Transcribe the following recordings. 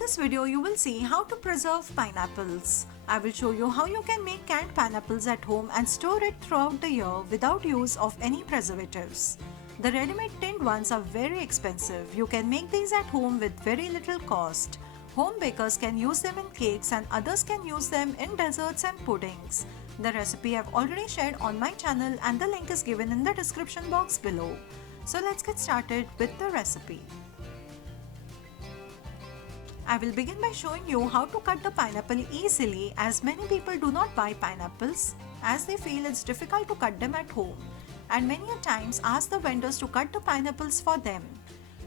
this video, you will see how to preserve pineapples. I will show you how you can make canned pineapples at home and store it throughout the year without use of any preservatives. The ready-made tinned ones are very expensive. You can make these at home with very little cost. Home bakers can use them in cakes and others can use them in desserts and puddings. The recipe I've already shared on my channel and the link is given in the description box below. So let's get started with the recipe. I will begin by showing you how to cut the pineapple easily, as many people do not buy pineapples as they feel it's difficult to cut them at home, and many a times ask the vendors to cut the pineapples for them.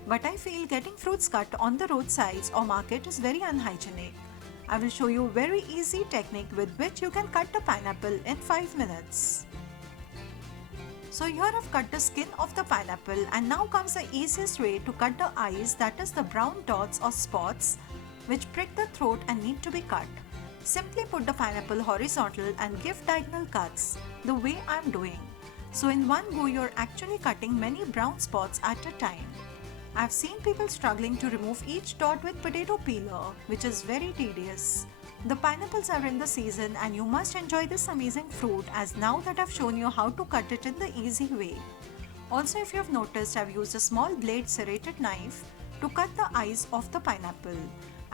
But I feel getting fruits cut on the roadsides or market is very unhygienic. I will show you a very easy technique with which you can cut the pineapple in 5 minutes. So here I've cut the skin of the pineapple, and now comes the easiest way to cut the eyes, that is the brown dots or spots which prick the throat and need to be cut. Simply put the pineapple horizontal and give diagonal cuts the way I'm doing. So in one go you're actually cutting many brown spots at a time. I've seen people struggling to remove each dot with potato peeler, which is very tedious. The pineapples are in the season and you must enjoy this amazing fruit, as now that I've shown you how to cut it in the easy way. Also, if you have noticed, I've used a small blade serrated knife to cut the eyes of the pineapple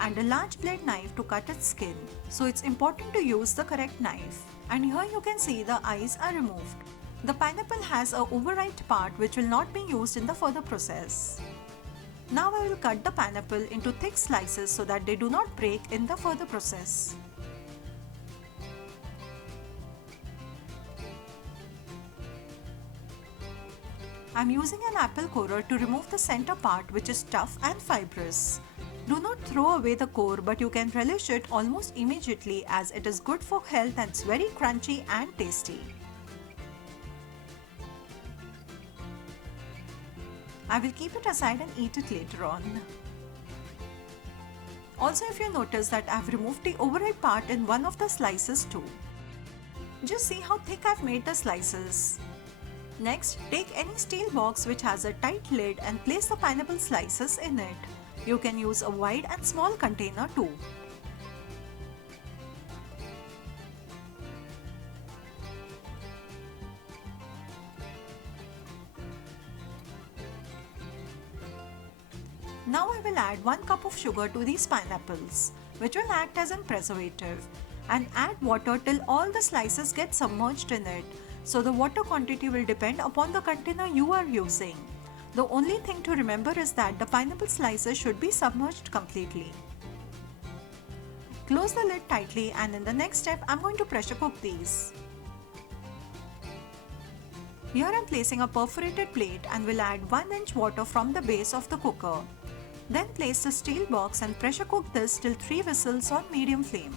and a large blade knife to cut its skin. So it's important to use the correct knife. And here you can see the eyes are removed. The pineapple has a overripe part which will not be used in the further process. Now I will cut the pineapple into thick slices so that they do not break in the further process. I am using an apple corer to remove the center part, which is tough and fibrous. Do not throw away the core, but you can relish it almost immediately, as it is good for health and it's very crunchy and tasty. I will keep it aside and eat it later on. Also, if you notice that I have removed the overripe part in one of the slices too. Just see how thick I've made the slices. Next, take any steel box which has a tight lid and place the pineapple slices in it. You can use a wide and small container too. Now I will add 1 cup of sugar to these pineapples, which will act as a preservative, and add water till all the slices get submerged in it. So the water quantity will depend upon the container you are using. The only thing to remember is that the pineapple slices should be submerged completely. Close the lid tightly, and in the next step I'm going to pressure cook these. Here I'm placing a perforated plate and will add 1 inch water from the base of the cooker. Then place the steel box and pressure cook this till 3 whistles on medium flame.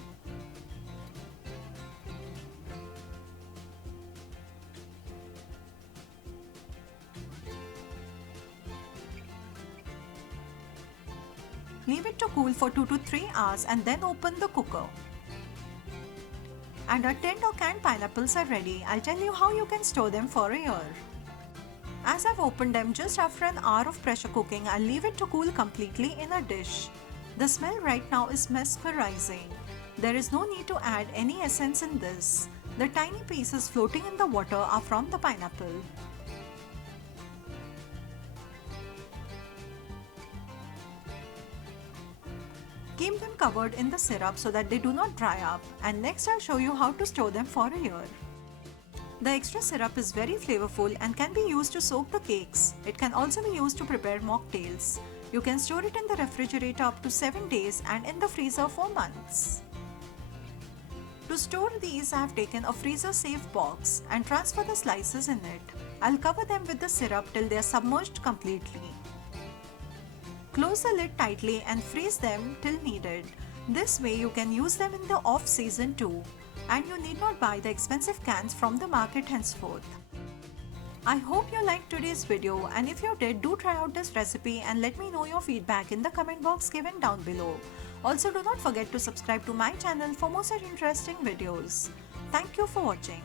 Leave it to cool for 2 to 3 hours and then open the cooker. And our tinned or canned pineapples are ready. I'll tell you how you can store them for a year. As I've opened them just after an hour of pressure cooking, I'll leave it to cool completely in a dish. The smell right now is mesmerizing. There is no need to add any essence in this. The tiny pieces floating in the water are from the pineapple. Keep them covered in the syrup so that they do not dry up, and next I'll show you how to store them for a year. The extra syrup is very flavorful and can be used to soak the cakes. It can also be used to prepare mocktails. You can store it in the refrigerator up to 7 days and in the freezer for months. To store these, I have taken a freezer-safe box and transfer the slices in it. I'll cover them with the syrup till they are submerged completely. Close the lid tightly and freeze them till needed. This way you can use them in the off-season too, and you need not buy the expensive cans from the market henceforth. I hope you liked today's video, and if you did, do try out this recipe and let me know your feedback in the comment box given down below. Also, do not forget to subscribe to my channel for more such interesting videos. Thank you for watching.